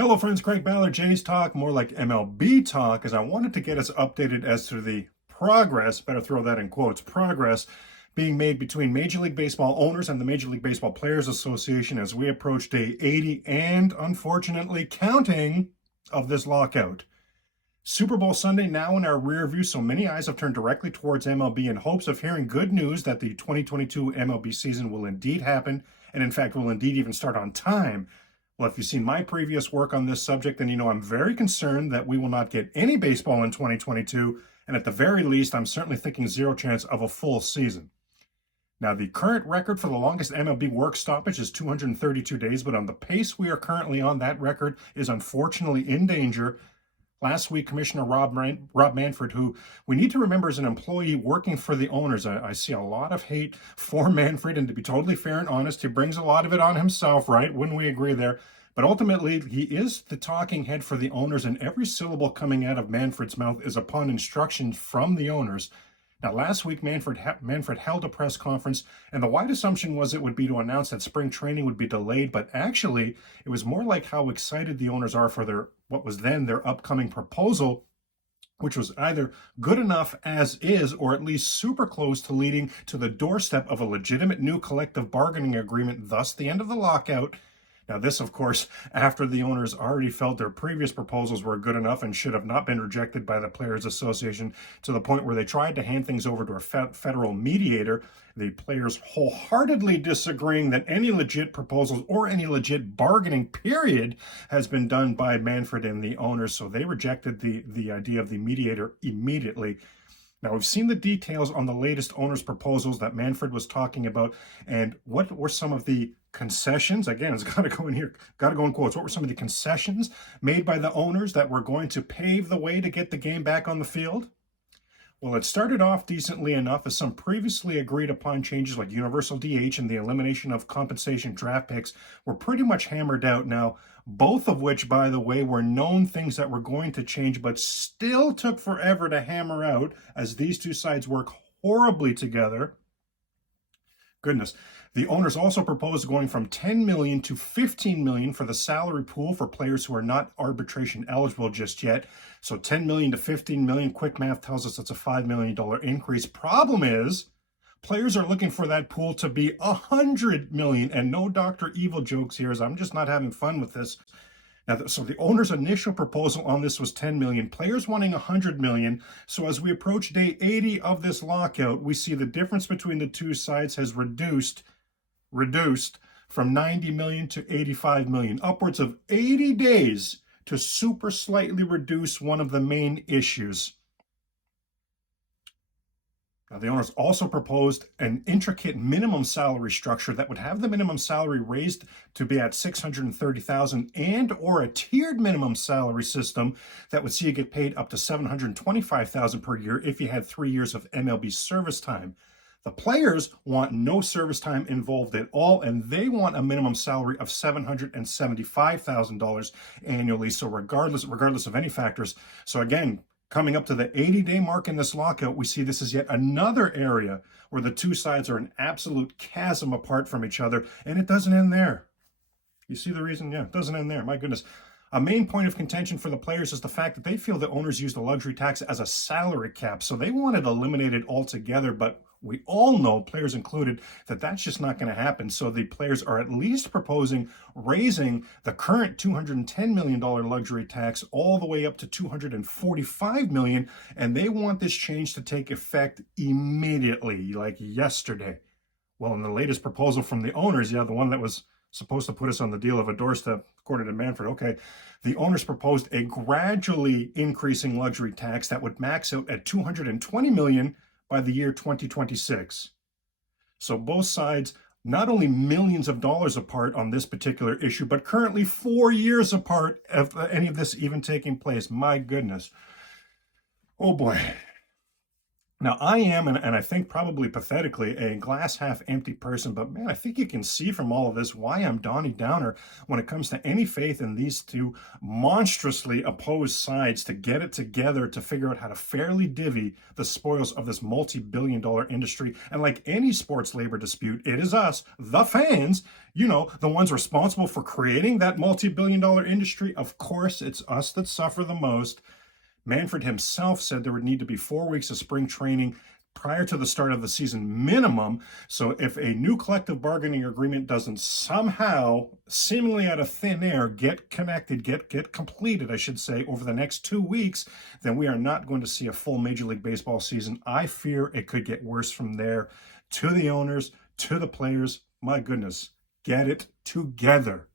Hello friends, Craig Ballard, Jays Talk, more like MLB Talk, as I wanted to get us updated as to the progress, better throw that in quotes, progress being made between Major League Baseball owners and the Major League Baseball Players Association as we approach day 80 and, unfortunately, counting of this lockout. Super Bowl Sunday now in our rear view, so many eyes have turned directly towards MLB in hopes of hearing good news that the 2022 MLB season will indeed happen, and in fact will indeed even start on time. Well, if you've seen my previous work on this subject, then you know I'm very concerned that we will not get any baseball in 2022, and at the very least, I'm certainly thinking zero chance of a full season. Now, the current record for the longest MLB work stoppage is 232 days, but on the pace we are currently on, that record is unfortunately in danger. Last week, Commissioner Rob Manfred, who we need to remember is an employee working for the owners. I see a lot of hate for Manfred, and to be totally fair and honest, he brings a lot of it on himself, right? Wouldn't we agree there? But ultimately, he is the talking head for the owners, and every syllable coming out of Manfred's mouth is upon instructions from the owners. Now, last week, Manfred held a press conference, and the wide assumption was it would be to announce that spring training would be delayed, but actually, it was more like how excited the owners are for what was then their upcoming proposal, which was either good enough as is or at least super close to leading to the doorstep of a legitimate new collective bargaining agreement, thus the end of the lockout. Now, this, of course, after the owners already felt their previous proposals were good enough and should have not been rejected by the Players Association to the point where they tried to hand things over to a federal mediator. The players wholeheartedly disagreeing that any legit proposals or any legit bargaining period has been done by Manfred and the owners, so they rejected the idea of the mediator immediately. Now, we've seen the details on the latest owners' proposals that Manfred was talking about, and what were some of the concessions? Again, it's got to go in here, got to go in quotes. What were some of the concessions made by the owners that were going to pave the way to get the game back on the field? Well, it started off decently enough as some previously agreed upon changes like universal DH and the elimination of compensation draft picks were pretty much hammered out now, both of which, by the way, were known things that were going to change, but still took forever to hammer out as these two sides work horribly together. Goodness. The owners also proposed going from 10 million to 15 million for the salary pool for players who are not arbitration eligible just yet. So 10 million to 15 million, quick math tells us that's a $5 million increase. Problem is, players are looking for that pool to be 100 million, and no Dr. Evil jokes here, as I'm just not having fun with this. Now, so the owner's initial proposal on this was 10 million, players wanting 100 million. So as we approach day 80 of this lockout, we see the difference between the two sides has reduced from 90 million to 85 million, upwards of 80 days to super slightly reduce one of the main issues. Now, the owners also proposed an intricate minimum salary structure that would have the minimum salary raised to be at $630,000 and or a tiered minimum salary system that would see you get paid up to $725,000 per year if you had 3 years of MLB service time. The players want no service time involved at all, and they want a minimum salary of $775,000 annually. So regardless of any factors. So again, coming up to the 80-day mark in this lockout, we see this is yet another area where the two sides are an absolute chasm apart from each other, and it doesn't end there. You see the reason? Yeah, it doesn't end there. My goodness. A main point of contention for the players is the fact that they feel the owners use the luxury tax as a salary cap, so they want it eliminated altogether, but we all know, players included, that that's just not going to happen. So the players are at least proposing raising the current $210 million luxury tax all the way up to $245 million, and they want this change to take effect immediately, like yesterday. Well, in the latest proposal from the owners, yeah, the one that was supposed to put us on the deal of a doorstep, according to Manfred, okay, the owners proposed a gradually increasing luxury tax that would max out at $220 million by the year 2026. So both sides not only millions of dollars apart on this particular issue, but currently 4 years apart of any of this even taking place. My goodness. Oh boy. Now, I am, and I think probably pathetically, a glass half empty person, but man, I think you can see from all of this why I'm Donnie Downer when it comes to any faith in these two monstrously opposed sides to get it together to figure out how to fairly divvy the spoils of this multi-billion-dollar industry. And like any sports labor dispute, it is us, the fans, the ones responsible for creating that multi-billion-dollar industry. Of course, it's us that suffer the most. Manfred himself said there would need to be 4 weeks of spring training prior to the start of the season minimum. So if a new collective bargaining agreement doesn't somehow, seemingly out of thin air, get connected, get completed, I should say, over the next 2 weeks, then we are not going to see a full Major League Baseball season. I fear it could get worse from there. To the owners, to the players, my goodness, get it together.